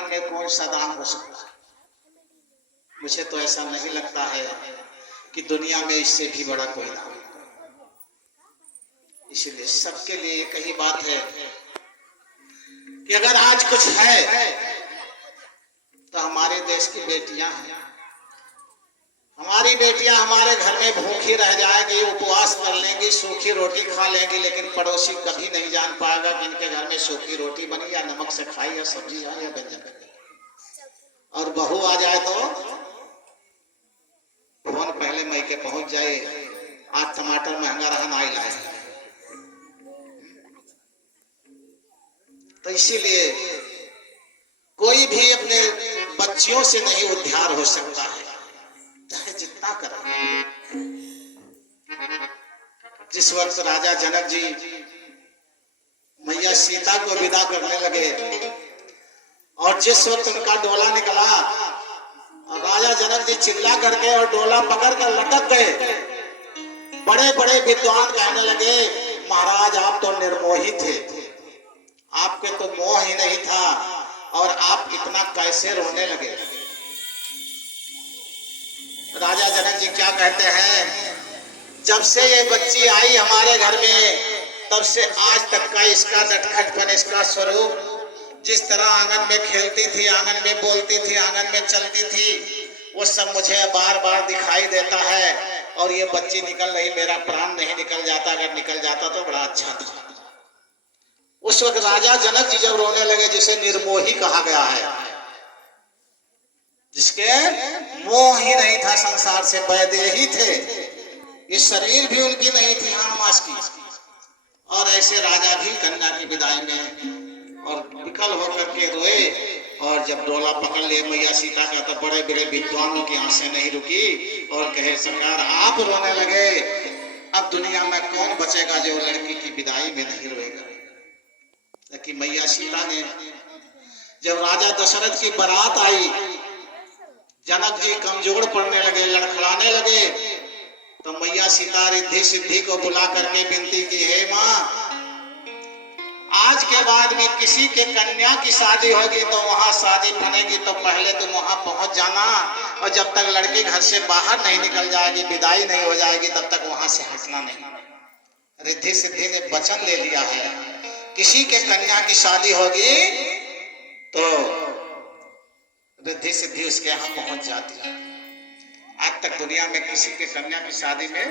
जीवन में कौन सा दान हो सकता है? मुझे तो ऐसा नहीं लगता है कि दुनिया में इससे भी बड़ा कोई दान। इसलिए सबके लिए एक ही बात है कि अगर आज कुछ है तो हमारे देश की बेटियां हैं। हमारी बेटियां हमारे घर में भूखी रह जाएगी, उपवास कर लेंगी, सूखी रोटी खा लेंगी, लेकिन पड़ोसी कभी नहीं जान पाएगा कि इनके घर में सूखी रोटी बनी या नमक से खाई या सब्जी है या व्यंजन बनी। और बहू आ जाए तो फोन पहले मई के पहुंच जाए, आज टमाटर महंगा रहा नहीं लाए। तो इसीलिए कोई भी अपने बच्चियों से नहीं उद्धार हो सकता है, चाहे जितना करे। जिस वक्त राजा जनक जी मैया सीता को विदा करने लगे और जिस वक्त उनका डोला निकला और राजा जनक जी चिल्ला करके और डोला पकड़ कर लटक गए, बड़े बड़े विद्वान कहने लगे महाराज आप तो निर्मोही थे, आपके तो मोह ही नहीं था और आप इतना कैसे रोने लगे। राजा जनक जी क्या कहते हैं, जब से ये बच्ची आई हमारे घर में तब से आज तक का इसका नटखटपन, इसका स्वरूप, जिस तरह आंगन में खेलती थी, आंगन में बोलती थी, आंगन में चलती थी, वो सब मुझे बार बार दिखाई देता है। और ये बच्ची निकल रही, मेरा प्राण नहीं निकल जाता, अगर निकल जाता तो बड़ा अच्छा था। उस वक्त राजा जनक जी जब रोने लगे, जिसे निर्मोही कहा गया है, जिसके मोह ही नहीं था संसार से, वैदेही थे, ये शरीर भी उनकी नहीं थी हाड़ मास की। और ऐसे राजा भी कन्या की विदाई में और विकल होकर के रोए। और जब डोला पकड़ लिए मैया सीता का तो बड़े बड़े विद्वानों की आंखें नहीं रुकी और कहे सरकार आप रोने लगे, अब दुनिया में कौन बचेगा जो लड़की की विदाई में नहीं रोएगा। लेकिन मैया सीता ने, जब राजा दशरथ की बारात आई, जनक जी कमजोर पड़ने लगे, लड़खड़ाने लगे, तो मैया सीता रिद्धि सिद्धि को बुला करके विनती की, हे माँ आज के बाद में किसी के कन्या की शादी होगी तो वहां शादी बनेगी तो पहले तुम वहां पहुंच जाना, और जब तक लड़की घर से बाहर नहीं निकल जाएगी, विदाई नहीं हो जाएगी, तब तक वहां से हटना नहीं। रिद्धि सिद्धि ने वचन ले लिया है, किसी के कन्या की शादी होगी तो रिद्धि सिद्धि उसके यहाँ पहुंच जाती है। आज तक दुनिया में किसी के कन्या की शादी में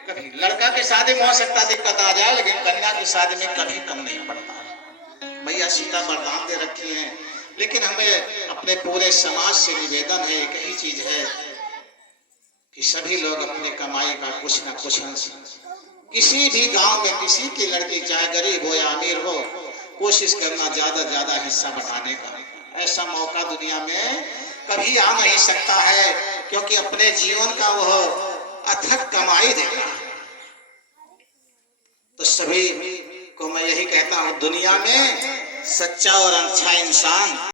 कभी, लड़का की शादी में हो सकता दिक्कत आ जाए, लेकिन कन्या की शादी में कभी कम नहीं पड़ता है। मैया सीता वरदान दे रखी हैं। लेकिन हमें अपने पूरे समाज से निवेदन है, एक ही चीज है कि सभी लोग अपने कमाई का कुछ न कुछ अंश, किसी भी गांव में किसी की लड़की चाहे गरीब हो या अमीर हो, कोशिश करना ज्यादा हिस्सा बटाने का। ऐसा मौका दुनिया में कभी आ नहीं सकता है, क्योंकि अपने जीवन का वह अथक कमाई देता है। तो सभी को मैं यही कहता हूं, दुनिया में सच्चा और अच्छा इंसान